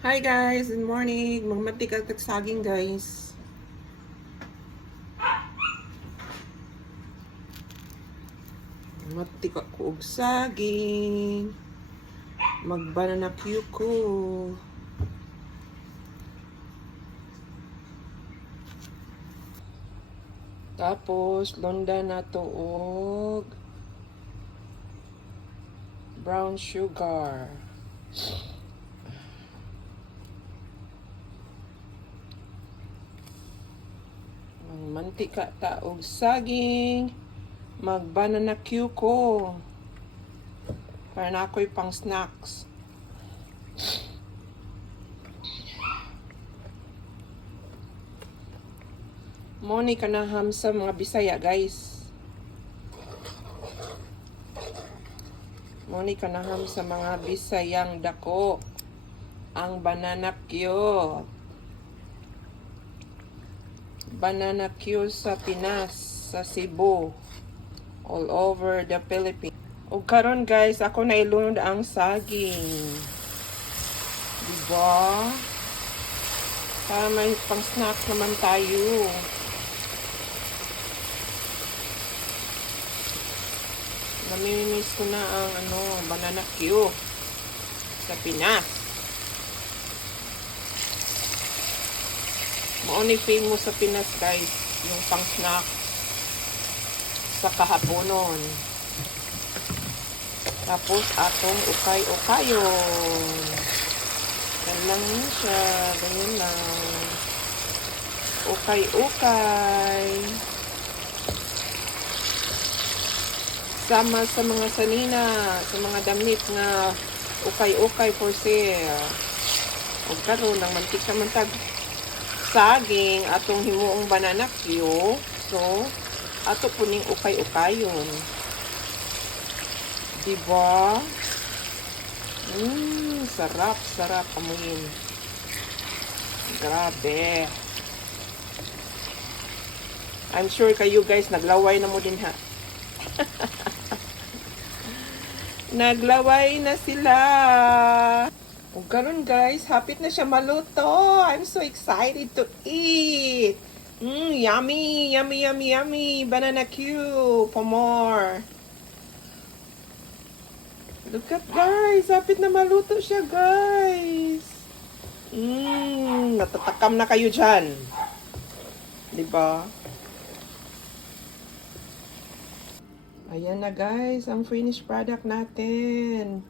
Hi guys, good morning. Magmatikal kag saging guys. Magmatikal ko og saging. Magbanana cue ko. Tapos londa na to og brown sugar. Mantika ta og saging. Mag-banana cue ko. Para na ako'y pang snacks. Moni kanaham sa mga Bisaya guys. Moni kanaham sa mga Bisayang dako. Ang banana cue. Banana cue sa Pinas, sa Cebu, all over the Philippines. O karon guys, ako na ilunod ang saging. Diba? Para may pang snack naman tayo. Namimiss ko na ang banana cue sa Pinas. Mauni famous sa Pinas guys, yung pang snack sa kahaponon. Tapos atong ukay-ukayon. Yan lang siya, ganyan lang. Ukay-ukay. Sama sa mga sanina, sa mga damit nga ukay-ukay for sale. O karon ng mantika mantag saging atong himuong banana cue. So, ato puning ukay-ukayon. Diba? Sarap amuyin. Grabe. I'm sure kayo guys naglaway na mo din ha. Naglaway na sila. O ganun guys, hapit na siya maluto. I'm so excited to eat. Yummy, yummy, yummy, yummy. Banana cue for more. Look at guys, hapit na maluto siya guys. Natatakam na kayo dyan. Diba? Ayan na guys, ang finished product natin.